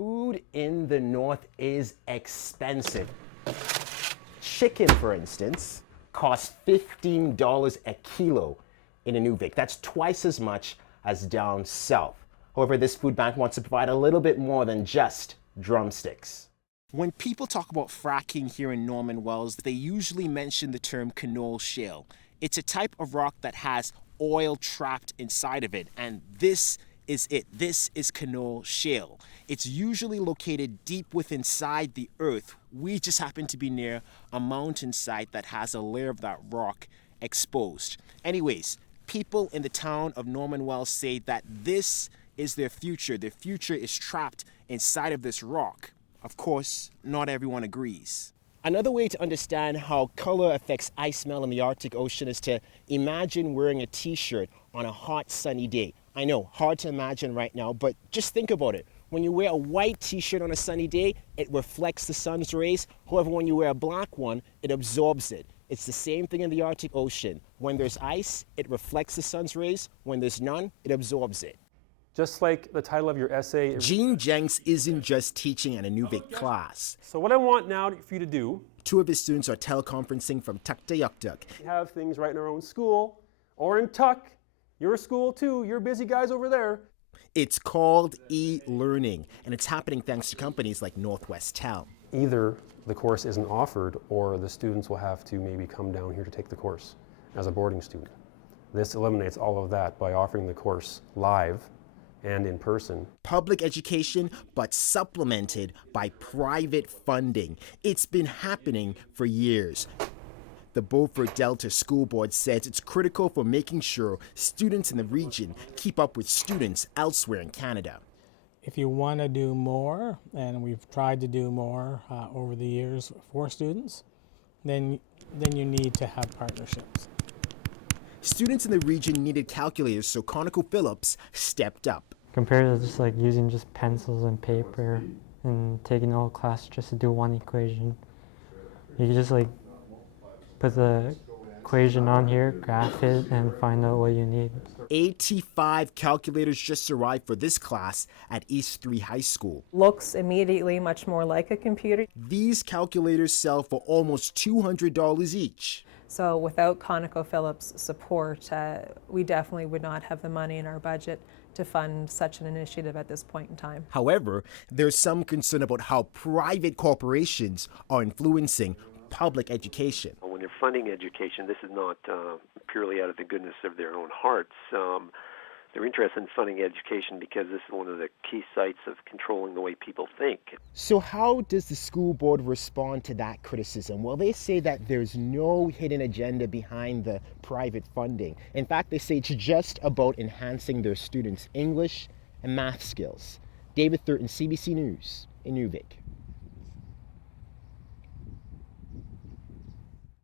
food in the north is expensive. Chicken, for instance, costs $15 a kilo in Inuvik. That's twice as much as down south. However, this food bank wants to provide a little bit more than just drumsticks. When people talk about fracking here in Norman Wells, they usually mention the term Canoli Shell. It's a type of rock that has oil trapped inside of it, and this is it. This is Canoli Shell. It's usually located deep within inside the earth. We just happen to be near a mountainside that has a layer of that rock exposed. Anyways, people in the town of Norman Wells say that this is their future. Their future is trapped inside of this rock. Of course, not everyone agrees. Another way to understand how color affects ice smell in the Arctic Ocean is to imagine wearing a t-shirt on a hot sunny day. I know, hard to imagine right now, but just think about it. When you wear a white t-shirt on a sunny day, it reflects the sun's rays. However, when you wear a black one, it absorbs it. It's the same thing in the Arctic Ocean. When there's ice, it reflects the sun's rays. When there's none, it absorbs it. Just like the title of your essay. Gene Jenks isn't just teaching an Inuvik class. So what I want now for you to do. Two of his students are teleconferencing from Tuktoyaktuk. We have things right in our own school, or in Tuk. You're a school too, you're busy guys over there. It's called ELearning, and it's happening thanks to companies like Northwest Tel. Either the course isn't offered, or the students will have to maybe come down here to take the course as a boarding student. This eliminates all of that by offering the course live and in person. Public education, but supplemented by private funding. It's been happening for years. The Beaufort Delta School Board says it's critical for making sure students in the region keep up with students elsewhere in Canada. If you want to do more, and we've tried to do more over the years for students, then you need to have partnerships. Students in the region needed calculators, so ConocoPhillips stepped up. Compared to just like using just pencils and paper and taking the whole class just to do one equation, you can just like put the equation on here, graph it, and find out what you need. 85 calculators just arrived for this class at East 3 High School. Looks immediately much more like a computer. These calculators sell for almost $200 each. So without ConocoPhillips' support, we definitely would not have the money in our budget to fund such an initiative at this point in time. However, there's some concern about how private corporations are influencing public education. When you're funding education, this is not purely out of the goodness of their own hearts. They're interested in funding education because this is one of the key sites of controlling the way people think. So how does the school board respond to that criticism? Well, they say that there's no hidden agenda behind the private funding. In fact, they say it's just about enhancing their students' English and math skills. David Thurton, CBC News, in Inuvik.